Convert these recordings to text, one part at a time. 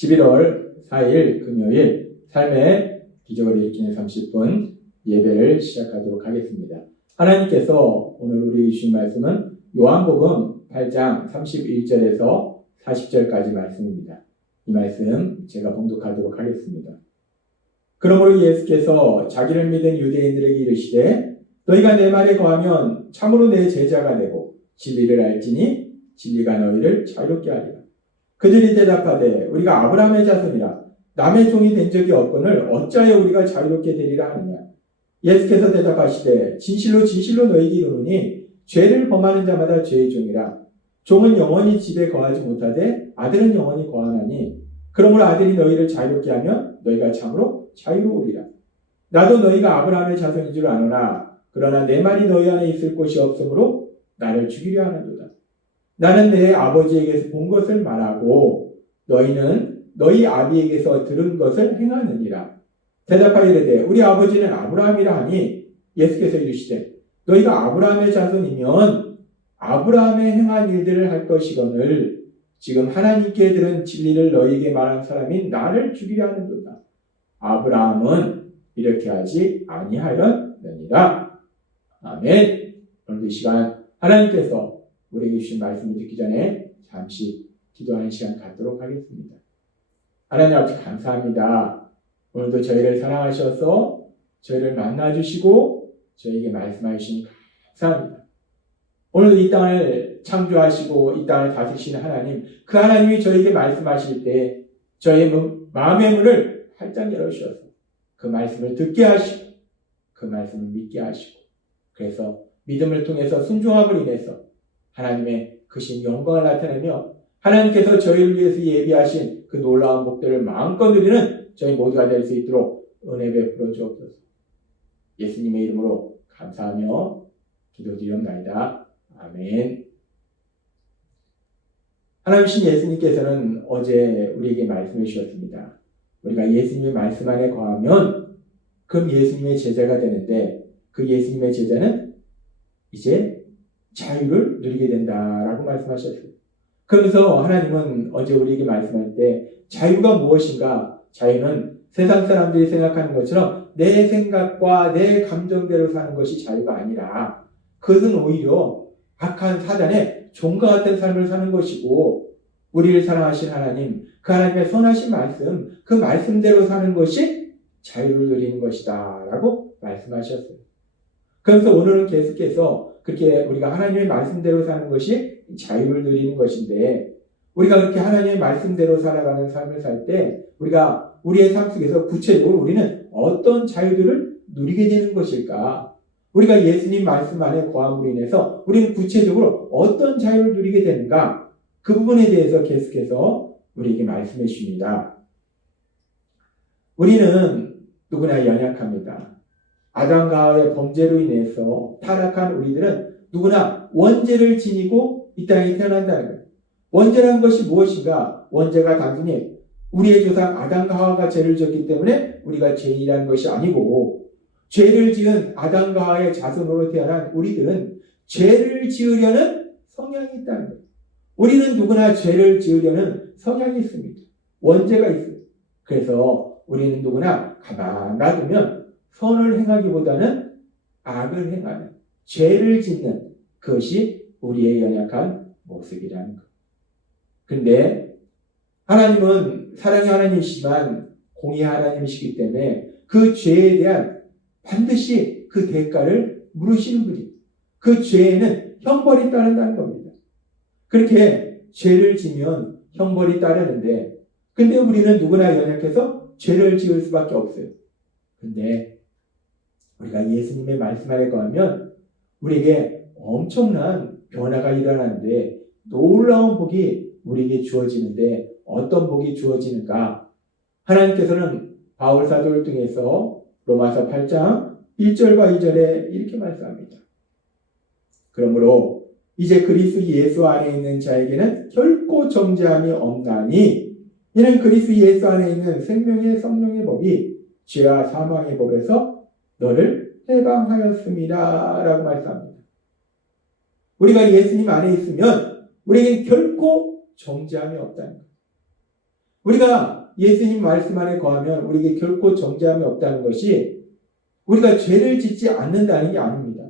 11월 4일 금요일 삶의 기적을 일으키는 30분 예배를 시작하도록 하겠습니다. 하나님께서 오늘 우리에게 주신 말씀은 요한복음 8장 31절에서 40절까지 말씀입니다. 이 말씀 제가 봉독하도록 하겠습니다. 그러므로 예수께서 자기를 믿은 유대인들에게 이르시되 너희가 내 말에 거하면 참으로 내 제자가 되고 진리를 알지니 진리가 너희를 자유롭게 하리라. 그들이 대답하되 우리가 아브라함의 자손이라 남의 종이 된 적이 없거늘 어찌하여 우리가 자유롭게 되리라 하느냐. 예수께서 대답하시되 진실로 진실로 너희에게 이르노니 죄를 범하는 자마다 죄의 종이라. 종은 영원히 집에 거하지 못하되 아들은 영원히 거하나니 그러므로 아들이 너희를 자유롭게 하면 너희가 참으로 자유로우리라. 나도 너희가 아브라함의 자손인 줄 아노나 그러나 내 말이 너희 안에 있을 곳이 없으므로 나를 죽이려 하는도다. 나는 내 아버지에게서 본 것을 말하고 너희는 너희 아비에게서 들은 것을 행하느니라. 대답하여 이르되 우리 아버지는 아브라함이라 하니 예수께서 이르시되 너희가 아브라함의 자손이면 아브라함의 행한 일들을 할 것이거늘 지금 하나님께 들은 진리를 너희에게 말한 사람인 나를 죽이려 하는도다. 아브라함은 이렇게 하지 아니하였느니라. 아멘. 오늘 이 시간 하나님께서 우리에게 주신 말씀을 듣기 전에 잠시 기도하는 시간 갖도록 하겠습니다. 하나님 아버지 감사합니다. 오늘도 저희를 사랑하셔서 저희를 만나주시고 저희에게 말씀하시니 감사합니다. 오늘 이 땅을 창조하시고 이 땅을 다스리시는 하나님, 그 하나님이 저희에게 말씀하실 때 저희의 마음의 문을 활짝 열어주셔서 그 말씀을 듣게 하시고 그 말씀을 믿게 하시고 그래서 믿음을 통해서 순종함을 인해서 하나님의 크신 영광을 나타내며 하나님께서 저희를 위해서 예비하신 그 놀라운 복들을 마음껏 누리는 저희 모두가 될 수 있도록 은혜 베풀어 주옵소서. 예수님의 이름으로 감사하며 기도드리옵나이다. 아멘. 하나님이신 예수님께서는 어제 우리에게 말씀해 주셨습니다. 우리가 예수님의 말씀 안에 거하면 그럼 예수님의 제자가 되는데 그 예수님의 제자는 이제 자유를 누리게 된다라고 말씀하셨어요. 그러면서 하나님은 어제 우리에게 말씀할 때 자유가 무엇인가? 자유는 세상 사람들이 생각하는 것처럼 내 생각과 내 감정대로 사는 것이 자유가 아니라 그것은 오히려 악한 사단의 종과 같은 삶을 사는 것이고 우리를 사랑하신 하나님, 그 하나님의 선하신 말씀, 그 말씀대로 사는 것이 자유를 누리는 것이다 라고 말씀하셨어요. 그래서 오늘은 계속해서 그렇게 우리가 하나님의 말씀대로 사는 것이 자유를 누리는 것인데 우리가 그렇게 하나님의 말씀대로 살아가는 삶을 살 때 우리가 우리의 삶 속에서 구체적으로 우리는 어떤 자유들을 누리게 되는 것일까? 우리가 예수님 말씀 안에 거함으로 인해서 우리는 구체적으로 어떤 자유를 누리게 되는가? 그 부분에 대해서 계속해서 우리에게 말씀해 주십니다. 우리는 누구나 연약합니다. 아담과 하와의 범죄로 인해서 타락한 우리들은 누구나 원죄를 지니고 이 땅에 태어난다는 거예요. 원죄라는 것이 무엇인가? 원죄가 단순히 우리의 조상 아담과 하와가 죄를 지었기 때문에 우리가 죄인이라는 것이 아니고 죄를 지은 아담과 하와의 자손으로 태어난 우리들은 죄를 지으려는 성향이 있다는 거예요. 우리는 누구나 죄를 지으려는 성향이 있습니다. 원죄가 있어요. 그래서 우리는 누구나 가만 놔두면 선을 행하기보다는 악을 행하는, 죄를 짓는 그것이 우리의 연약한 모습이라는 것. 그런데 하나님은 사랑의 하나님이시지만 공의의 하나님이시기 때문에 그 죄에 대한 반드시 그 대가를 물으시는 분이 그 죄에는 형벌이 따른다는 겁니다. 그렇게 죄를 지면 형벌이 따르는데 근데 우리는 누구나 연약해서 죄를 지을 수밖에 없어요. 근데 우리가 예수님의 말씀 안에 거하면 우리에게 엄청난 변화가 일어나는데 놀라운 복이 우리에게 주어지는데 어떤 복이 주어지는가? 하나님께서는 바울 사도를 통해서 로마서 8장 1절과 2절에 이렇게 말씀합니다. 그러므로 이제 그리스도 예수 안에 있는 자에게는 결코 정죄함이 없나니 이는 그리스도 예수 안에 있는 생명의 성령의 법이 죄와 사망의 법에서 너를 해방하였습니다 라고 말씀합니다. 우리가 예수님 안에 있으면 우리에겐 결코 정죄함이 없다는 거예요. 우리가 예수님 말씀 안에 거하면 우리에게 결코 정죄함이 없다는 것이 우리가 죄를 짓지 않는다는 게 아닙니다.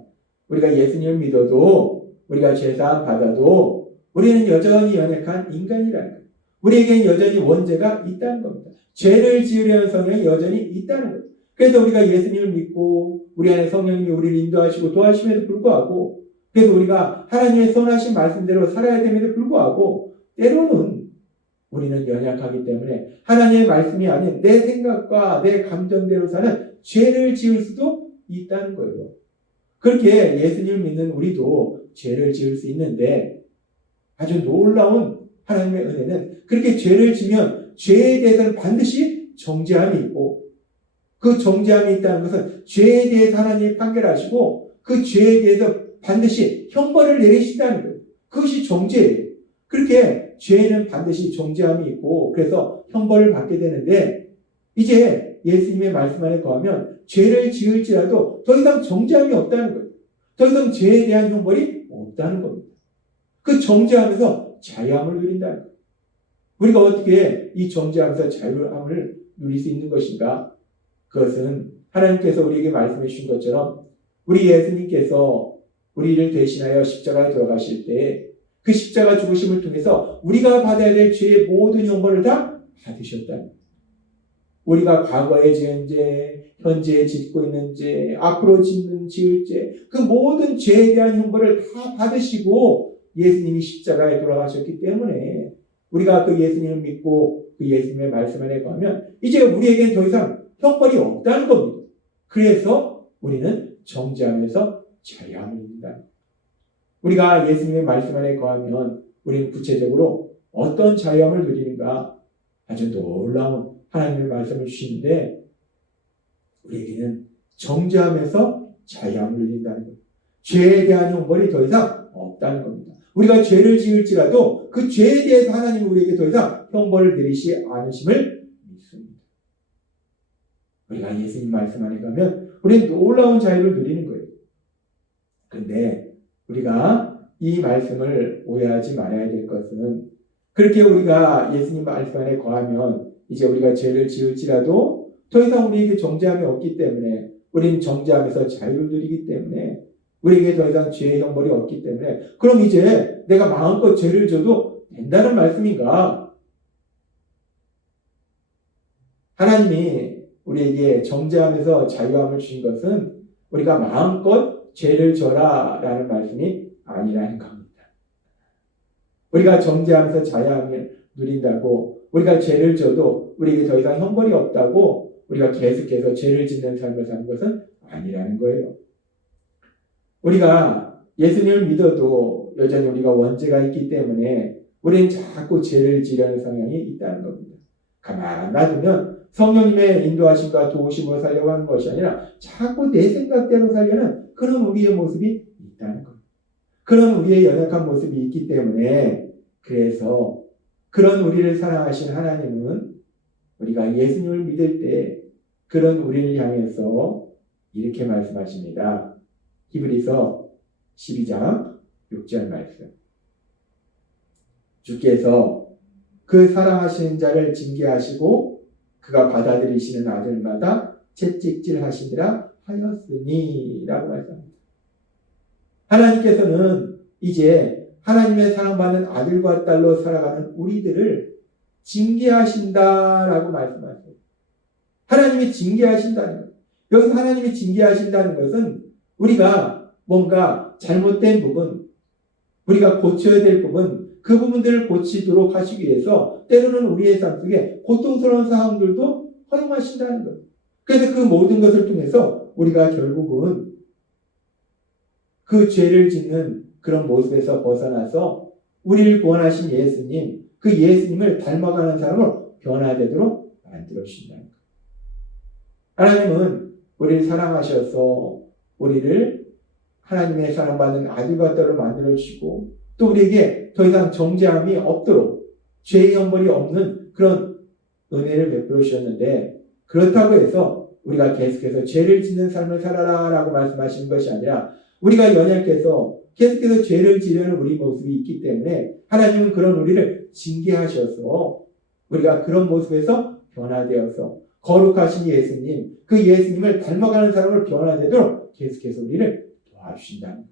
우리가 예수님을 믿어도 우리가 죄사함 받아도 우리는 여전히 연약한 인간이라는 거예요. 우리에게는 여전히 원죄가 있다는 겁니다. 죄를 지으려는 성향이 여전히 있다는 거예요. 그래서 우리가 예수님을 믿고 우리 안에 성령님이 우리를 인도하시고 도와주심에도 불구하고 그래서 우리가 하나님의 선하신 말씀대로 살아야 됨에도 불구하고 때로는 우리는 연약하기 때문에 하나님의 말씀이 아닌 내 생각과 내 감정대로 사는 죄를 지을 수도 있다는 거예요. 그렇게 예수님을 믿는 우리도 죄를 지을 수 있는데 아주 놀라운 하나님의 은혜는 그렇게 죄를 지면 죄에 대해서는 반드시 정죄함이 있고 그 정죄함이 있다는 것은 죄에 대해서 하나님이 판결하시고 그 죄에 대해서 반드시 형벌을 내리신다는 거예요. 그것이 정죄예요. 그렇게 죄에는 반드시 정죄함이 있고 그래서 형벌을 받게 되는데 이제 예수님의 말씀 안에 거하면 죄를 지을지라도 더 이상 정죄함이 없다는 거예요. 더 이상 죄에 대한 형벌이 없다는 겁니다. 그 정죄하면서 자유함을 누린다는 거예요. 우리가 어떻게 이 정죄하면서 자유함을 누릴 수 있는 것인가? 그것은 하나님께서 우리에게 말씀해 주신 것처럼 우리 예수님께서 우리를 대신하여 십자가에 돌아가실 때 그 십자가 죽으심을 통해서 우리가 받아야 될 죄의 모든 형벌을 다 받으셨다는 거예요. 우리가 과거에 지은 죄, 현재에 짓고 있는 죄, 앞으로 지을 죄, 그 모든 죄에 대한 형벌을 다 받으시고 예수님이 십자가에 돌아가셨기 때문에 우리가 그 예수님을 믿고 그 예수님의 말씀 안에 가면 이제 우리에겐 더 이상 형벌이 없다는 겁니다. 그래서 우리는 정죄하면서 자유함을 누린다. 우리가 예수님의 말씀 안에 거하면 우리는 구체적으로 어떤 자유함을 누리는가? 아주 놀라운 하나님의 말씀을 주시는데 우리에게는 정죄하면서 자유함을 누린다는 겁니다. 죄에 대한 형벌이 더 이상 없다는 겁니다. 우리가 죄를 지을지라도 그 죄에 대해서 하나님은 우리에게 더 이상 형벌을 내리지 않으심을 믿습니다. 우리가 예수님 말씀 안에 가면 우리는 놀라운 자유를 누리는 거예요. 그런데 우리가 이 말씀을 오해하지 말아야 될 것은 그렇게 우리가 예수님 말씀 안에 거하면 이제 우리가 죄를 지을지라도 더 이상 우리에게 정죄함이 없기 때문에 우리는 정죄하면서 자유를 누리기 때문에 우리에게 더 이상 죄의 형벌이 없기 때문에 그럼 이제 내가 마음껏 죄를 져도 된다는 말씀인가? 하나님이 우리에게 정죄하면서 자유함을 주신 것은 우리가 마음껏 죄를 져라 라는 말씀이 아니라는 겁니다. 우리가 정죄하면서 자유함을 누린다고 우리가 죄를 져도 우리에게 더 이상 형벌이 없다고 우리가 계속해서 죄를 짓는 삶을 사는 것은 아니라는 거예요. 우리가 예수님을 믿어도 여전히 우리가 원죄가 있기 때문에 우리는 자꾸 죄를 지려는 성향이 있다는 겁니다. 가만 놔두면 성령님의 인도하심과 도우심으로 살려고 하는 것이 아니라 자꾸 내 생각대로 살려는 그런 우리의 모습이 있다는 겁니다. 그런 우리의 연약한 모습이 있기 때문에 그래서 그런 우리를 사랑하신 하나님은 우리가 예수님을 믿을 때 그런 우리를 향해서 이렇게 말씀하십니다. 히브리서 12장 6절 말씀. 주께서 그 사랑하시는 자를 징계하시고 그가 받아들이시는 아들마다 채찍질하시니라 하였으니 라고 말씀합니다. 하나님께서는 이제 하나님의 사랑받는 아들과 딸로 살아가는 우리들을 징계하신다라고 말씀하세요. 하나님이 징계하신다는 거예요. 여기서 하나님이 징계하신다는 것은 우리가 뭔가 잘못된 부분, 우리가 고쳐야 될 부분, 그 부분들을 고치도록 하시기 위해서 때로는 우리의 삶 속에 고통스러운 상황들도 허용하신다는 거예요. 그래서 그 모든 것을 통해서 우리가 결국은 그 죄를 짓는 그런 모습에서 벗어나서 우리를 구원하신 예수님, 그 예수님을 닮아가는 사람으로 변화되도록 만들어 주신다는 거예요. 하나님은 우리를 사랑하셔서 우리를 하나님의 사랑받는 아들과 딸로 만들어 주시고 또 우리에게 더 이상 정죄함이 없도록 죄의 형벌이 없는 그런 은혜를 베풀어 주셨는데 그렇다고 해서 우리가 계속해서 죄를 짓는 삶을 살아라 라고 말씀하시는 것이 아니라 우리가 연약해서 계속해서 죄를 지려는 우리 모습이 있기 때문에 하나님은 그런 우리를 징계하셔서 우리가 그런 모습에서 변화되어서 거룩하신 예수님, 그 예수님을 닮아가는 사람을 변화되도록 계속해서 우리를 도와주신다는 거예요.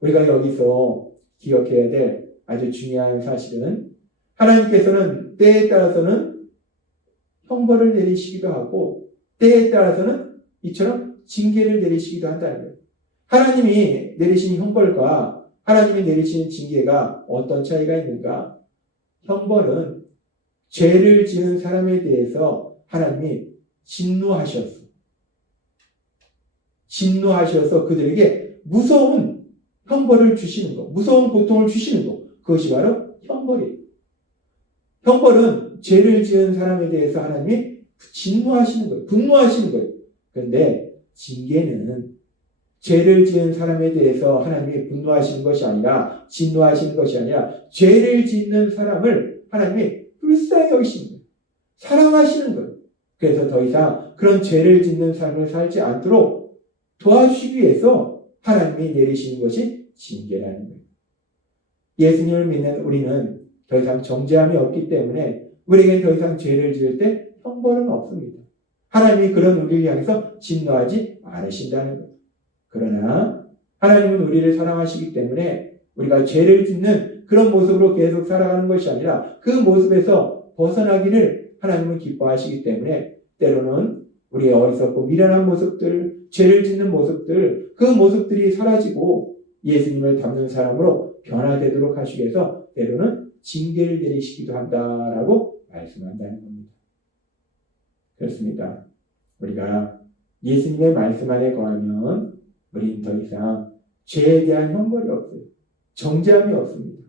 우리가 여기서 기억해야 될 아주 중요한 사실은 하나님께서는 때에 따라서는 형벌을 내리시기도 하고 때에 따라서는 이처럼 징계를 내리시기도 한다는 거예요. 하나님이 내리신 형벌과 하나님이 내리신 징계가 어떤 차이가 있는가? 형벌은 죄를 지은 사람에 대해서 하나님이 진노하셔서 그들에게 무서운 형벌을 주시는 것, 무서운 고통을 주시는 것, 그것이 바로 형벌이에요. 형벌은 죄를 지은 사람에 대해서 하나님이 진노하시는 거예요. 분노하시는 거예요. 그런데 징계는 죄를 지은 사람에 대해서 하나님이 분노하시는 것이 아니라 진노하시는 것이 아니라 죄를 짓는 사람을 하나님이 불쌍히 여기시는 거예요. 사랑하시는 거예요. 그래서 더 이상 그런 죄를 짓는 삶을 살지 않도록 도와주시기 위해서 하나님이 내리시는 것이 징계라는 거예요. 예수님을 믿는 우리는 더 이상 정죄함이 없기 때문에 우리에겐 더 이상 죄를 지을 때 형벌은 없습니다. 하나님이 그런 우리를 향해서 진노하지 않으신다는 거예요. 그러나 하나님은 우리를 사랑하시기 때문에 우리가 죄를 짓는 그런 모습으로 계속 살아가는 것이 아니라 그 모습에서 벗어나기를 하나님은 기뻐하시기 때문에 때로는 우리의 어리석고 미련한 모습들, 죄를 짓는 모습들, 그 모습들이 사라지고 예수님을 닮는 사람으로 변화되도록 하시기 위해서 때로는 징계를 내리시기도 한다라고 말씀한다는 겁니다. 그렇습니다. 우리가 예수님의 말씀 안에 거하면 우리는 더 이상 죄에 대한 형벌이 없어요. 정죄함이 없습니다.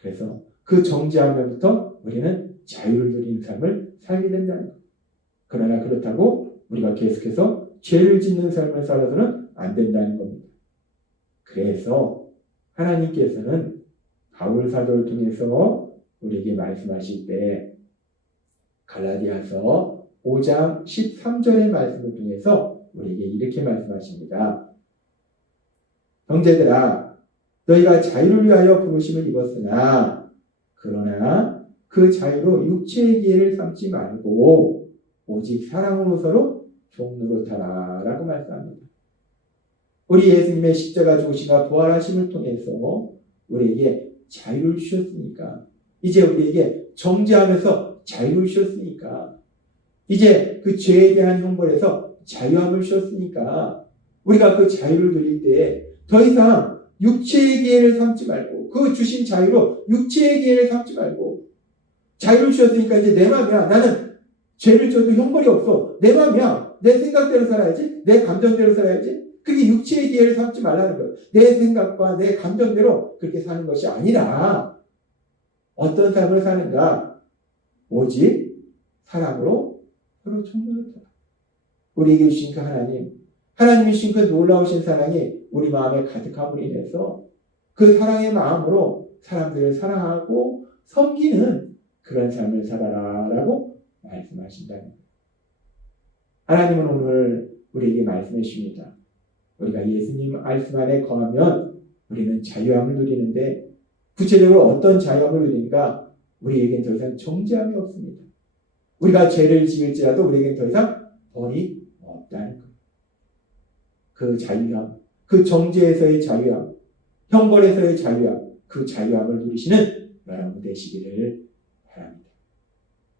그래서 그 정죄함으로부터 우리는 자유를 누리는 삶을 살게 된다는 거예요. 그러나 그렇다고 우리가 계속해서 죄를 짓는 삶을 살아서는 안 된다는 겁니다. 그래서 하나님께서는 바울 사도를 통해서 우리에게 말씀하실 때 갈라디아서 5장 13절의 말씀을 통해서 우리에게 이렇게 말씀하십니다. 형제들아, 너희가 자유를 위하여 부르심을 입었으나 그러나 그 자유로 육체의 기회를 삼지 말고 오직 사랑으로 서로 종노릇하라 라고 말씀합니다. 우리 예수님의 십자가 죽으심과 부활하심을 통해서 우리에게 자유를 주셨으니까 이제 우리에게 정죄하면서 자유를 주셨으니까 이제 그 죄에 대한 형벌에서 자유함을 주셨으니까 우리가 그 자유를 누릴 때 더 이상 육체의 기회를 삼지 말고 그 주신 자유로 육체의 기회를 삼지 말고 자유를 주셨으니까 이제 내 맘이야. 나는 죄를 져도 형벌이 없어. 내 맘이야. 내 생각대로 살아야지. 내 감정대로 살아야지. 그게 육체의 기회를 삼지 말라는 거예요. 내 생각과 내 감정대로 그렇게 사는 것이 아니라 어떤 삶을 사는가? 오직 사랑으로 서로 총명하다. 우리에게 주신 그 하나님이 주신 그 놀라우신 사랑이 우리 마음에 가득함으로 인해서 그 사랑의 마음으로 사람들을 사랑하고 섬기는 그런 삶을 살아라라고 말씀하신다는 거예요. 하나님은 오늘 우리에게 말씀해 주십니다. 우리가 예수님 말씀 안에 거하면 우리는 자유함을 누리는데 구체적으로 어떤 자유함을 누리는가? 우리에겐 더 이상 정죄함이 없습니다. 우리가 죄를 지을지라도 우리에겐 더 이상 벌이 없다는 거예요. 그 자유함, 그 정죄에서의 자유함, 형벌에서의 자유함, 그 자유함을 누리시는 여러분 되시기를 바랍니다.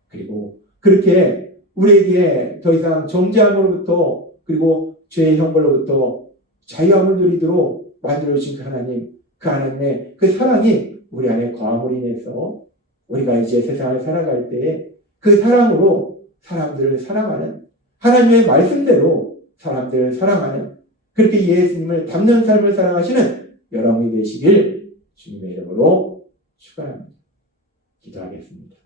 그리고 그렇게 우리에게 더 이상 정죄함으로부터 그리고 죄의 형벌로부터 자유함을 누리도록 만들어주신 그 하나님의 그 사랑이 우리 안에 거함으로 인해서 우리가 이제 세상을 살아갈 때 그 사랑으로 사람들을 사랑하는 하나님의 말씀대로 사람들을 사랑하는 그렇게 예수님을 닮는 삶을 살아가시는 여러분이 되시길 주님의 이름으로 축원합니다. 기도하겠습니다.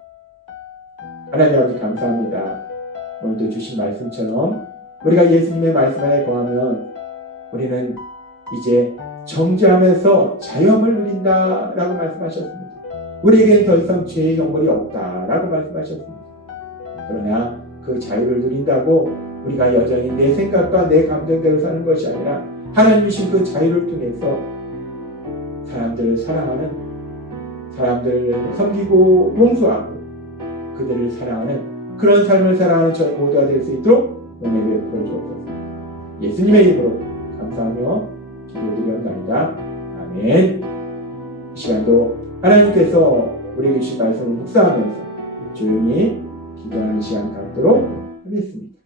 하나님 아버지 감사합니다. 오늘도 주신 말씀처럼 우리가 예수님의 말씀 안에 거하면 우리는 이제 정죄하면서 자유함을 누린다라고 말씀하셨습니다. 우리에게는 더 이상 죄의 형벌이 없다라고 말씀하셨습니다. 그러나 그 자유를 누린다고 우리가 여전히 내 생각과 내 감정대로 사는 것이 아니라 하나님 주신 그 자유를 통해서 사람들을 사랑하는 사람들을 섬기고 용서하고 그들을 사랑하는 그런 삶을 살아가는 저희 모두가 될 수 있도록 은혜 베풀어 주옵소서. 예수님의 이름으로 감사하며 기도드리옵나이다. 아멘. 이 시간도 하나님께서 우리에게 주신 말씀을 묵상하면서 조용히 기도하는 시간 갖도록 하겠습니다.